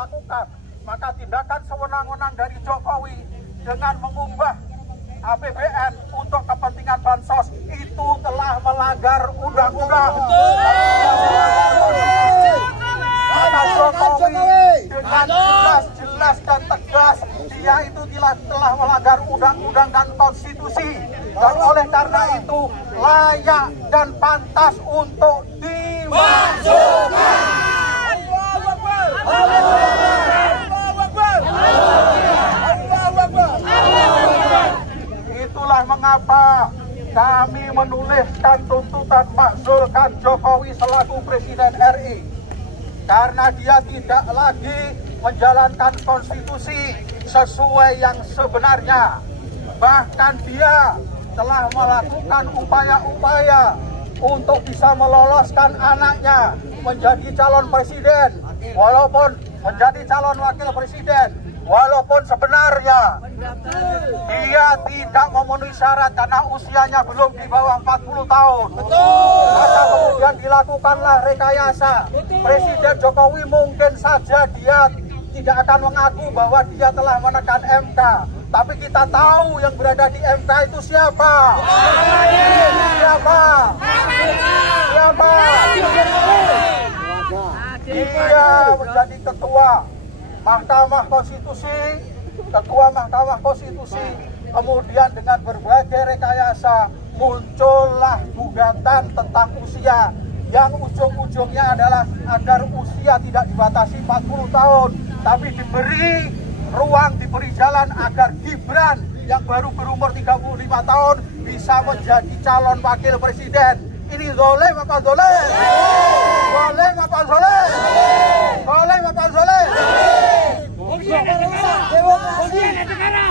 dilakukan, maka tindakan sewenang-wenang dari Jokowi dengan mengubah APBN untuk kepentingan bansos itu telah melanggar undang-undang. Maka Jokowi dengan jelas dan tegas dia itu telah melanggar undang-undang dan konstitusi, dan oleh karena itu layak dan pantas untuk dimajukan. Itulah mengapa kami menuliskan tuntutan makzulkan Jokowi selaku Presiden RI, karena dia tidak lagi menjalankan konstitusi sesuai yang sebenarnya. Bahkan dia telah melakukan upaya-upaya untuk bisa meloloskan anaknya menjadi calon presiden, walaupun menjadi calon wakil presiden, walaupun sebenarnya dia tidak memenuhi syarat karena usianya belum di bawah 40 tahun. Maka kemudian dilakukanlah rekayasa. Presiden Jokowi mungkin saja dia tidak akan mengaku bahwa dia telah menekan MK, tapi kita tahu yang berada di MK itu siapa? Siapa? Siapa? Dia menjadi ketua Mahkamah Konstitusi, kemudian dengan berbagai rekayasa muncullah gugatan tentang usia yang ujung-ujungnya adalah agar usia tidak dibatasi 40 tahun, tapi diberi ruang, diberi jalan agar Gibran yang baru berumur 35 tahun bisa menjadi calon wakil presiden. Ini zolem apa zolem? Zolem apa zolem? Zolem apa zolem?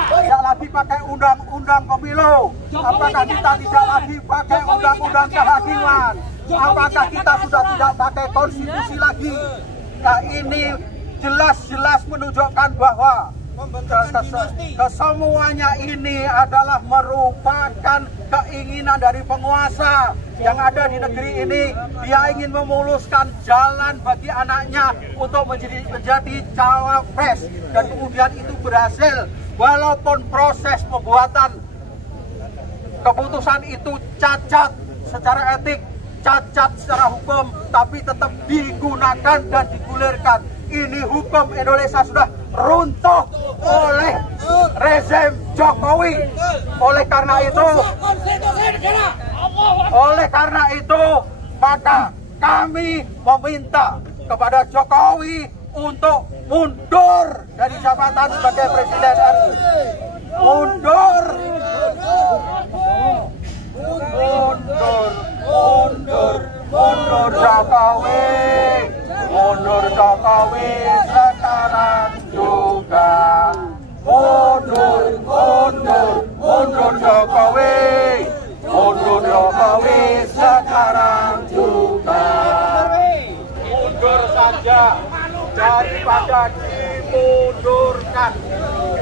Tidak lagi pakai undang-undang pemilu. Apakah kita tidak lagi pakai undang-undang kehakiman? Apakah kita sudah tidak pakai konstitusi lagi? Nah, ini jelas-jelas menunjukkan bahwa kesemuanya ini adalah merupakan keinginan dari penguasa yang ada di negeri ini. Dia ingin memuluskan jalan bagi anaknya untuk menjadi cawapres, dan kemudian itu berhasil. Walaupun proses pembuatan keputusan itu cacat secara etik, cacat secara hukum, tapi tetap digunakan dan digulirkan. Ini hukum Indonesia sudah runtuh oleh rezim Jokowi. Oleh karena itu, maka kami meminta kepada Jokowi untuk mundur dari jabatan sebagai Presiden RI. Mundur. Mundur Jokowi. Mundur Jokowi sekarang juga. Mundur Jokowi. Mundur Jokowi sekarang juga. Mundur saja daripada dimundurkan.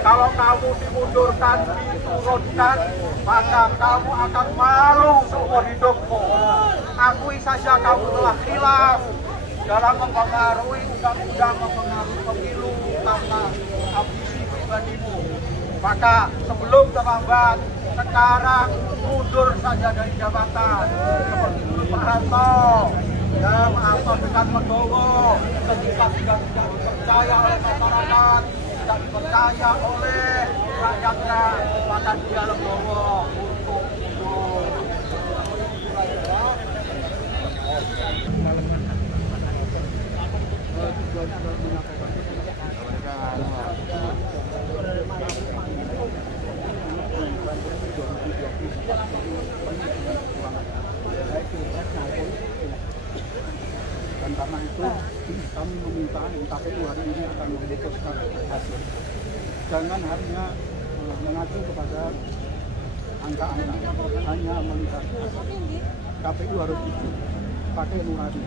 Kalau kamu dimundurkan, diturunkan, maka kamu akan malu seumur hidupmu. Akui saja kamu telah khilaf dalam mempengaruhi undang-undang, mempengaruhi pemilu karena ambisi pribadimu. Maka sebelum terlambat, sekarang mundur saja dari jabatan. Seperti dulu Pak Harto, ya atau dengan Legowo, ketika sudah tidak dipercaya oleh masyarakat, tidak dipercaya oleh rakyatnya, maka dia Legowo untuk mundur. Dan karena itu kami meminta KPU hari ini akan memutuskan hasil. Jangan hanya mengacu kepada angka-angka, hanya melihat KPU harus jujur, pakai nurani.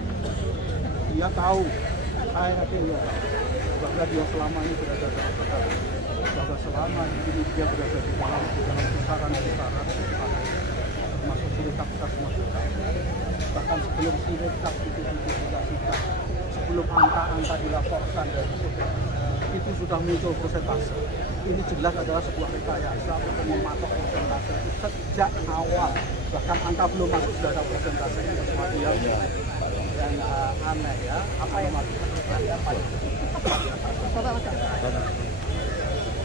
Dia tahu, saya bahwa dia selama ini berada dalam perkara, bahwa selama ini dia berada di dalam pusaran-pusaran termasuk sirekap kita semua sudah. Bahkan sebelum sirekap itu sebelum angka-angka dilaporkan dari itu sudah muncul persentase. Ini jelas adalah sebuah rekayasa untuk mematok persentase itu sejak awal. Bahkan angka belum masuk sudah ada persentase. Itu sesuatu yang aneh ya. Apa yang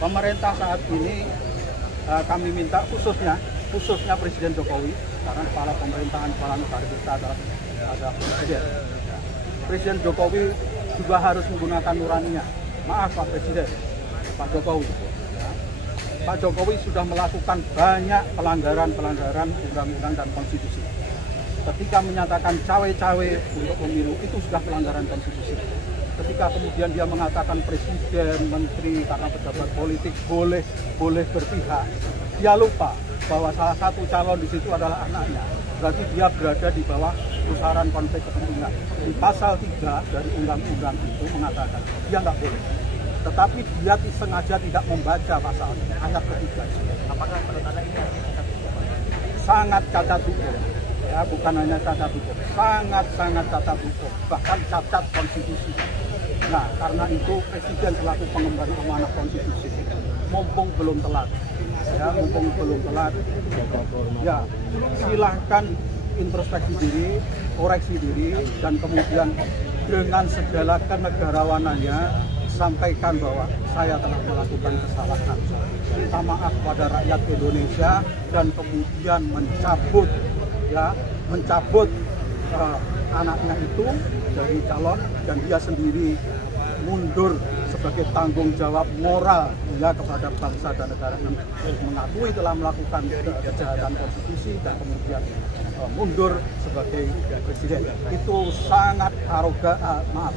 pemerintah saat ini kami minta khususnya Presiden Jokowi, karena kepala pemerintahan, kepala negara kita ada Presiden. Presiden Jokowi juga harus menggunakan nuraninya. Maaf Pak Presiden, Pak Jokowi. Pak Jokowi sudah melakukan banyak pelanggaran undang-undang dan konstitusi. Ketika menyatakan cawe-cawe untuk pemilu, itu sudah pelanggaran konstitusi. Ketika kemudian dia mengatakan presiden, menteri, karena pejabat politik boleh berpihak, dia lupa bahwa salah satu calon di situ adalah anaknya. Berarti dia berada di bawah pusaran konflik kepentingan. Di pasal 3 dari undang-undang itu mengatakan dia nggak boleh. Tetapi dia sengaja tidak membaca pasal ayat ketiga. Apakah menurut Anda ini sangat cacat hukum? Ya, bukan hanya cacat hukum, sangat cacat hukum, bahkan cacat konstitusi. Nah, karena itu Presiden selaku pengemban amanah konstitusi, mumpung belum telat, ya silahkan introspeksi diri, koreksi diri, dan kemudian dengan segala kenegarawanannya sampaikan bahwa saya telah melakukan kesalahan. Minta maaf pada rakyat Indonesia dan kemudian mencabut anaknya itu dari calon dan dia sendiri mundur sebagai tanggung jawab moral dia kepada bangsa dan negara ini, mengakui telah melakukan kejahatan konstitusi dan kemudian mundur sebagai presiden. Itu sangat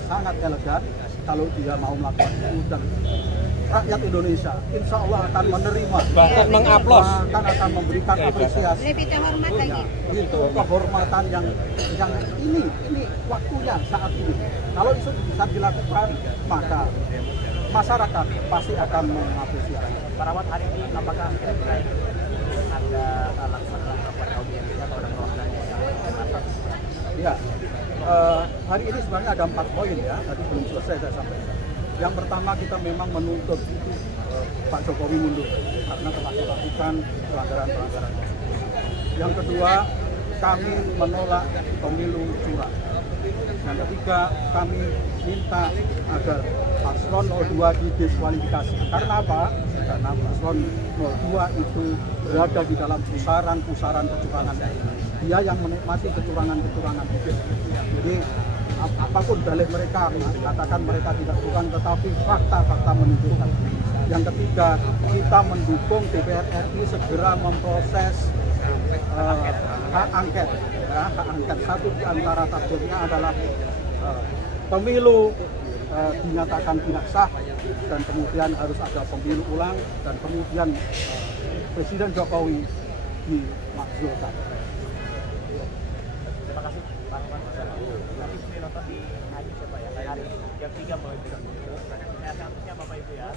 sangat elegan kalau dia mau melakukan itu, dan rakyat Indonesia insya Allah akan menerima, bahkan mengaplos, akan memberikan apresiasi. Itu kehormatan yang ini waktunya saat ini. Kalau itu bisa dilakukan, maka masyarakat pasti akan mengapresiasi. Perawat hari ini apakah ada langkah-langkah pada audiensi atau ada perwakilannya? Ya, hari ini sebenarnya ada 4 poin ya, tadi belum selesai saya sampaikan. Yang pertama, kita memang menuntut itu Pak Jokowi mundur karena telah melakukan pelanggaran konstitusi. Yang kedua, kami menolak pemilu curang. Yang ketiga, kami minta agar paslon 02 didiskualifikasi. Karena apa? Karena paslon 02 itu berada di dalam pusaran kecurangan. Dia yang menikmati kecurangan itu. Jadi apapun dalih mereka katakan mereka tidak curang, tetapi fakta menunjukkan. Yang ketiga, kita mendukung DPR RI segera memproses hak angket. Ya, hak angket satu di antara targetnya adalah pemilu dinyatakan tidak sah dan kemudian harus ada pemilu ulang dan kemudian Presiden Jokowi dimakzulkan. Terima kasih Pak Rahman. Nanti bisa nonton di hari siapa ya? Hari jam 3 mulai besok. Sehatnya Bapak Ibu ya.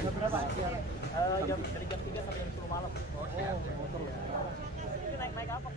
Jam berapa? Dari jam 3 sampai jam 10 malam. Oh, motor. Ini naik apa?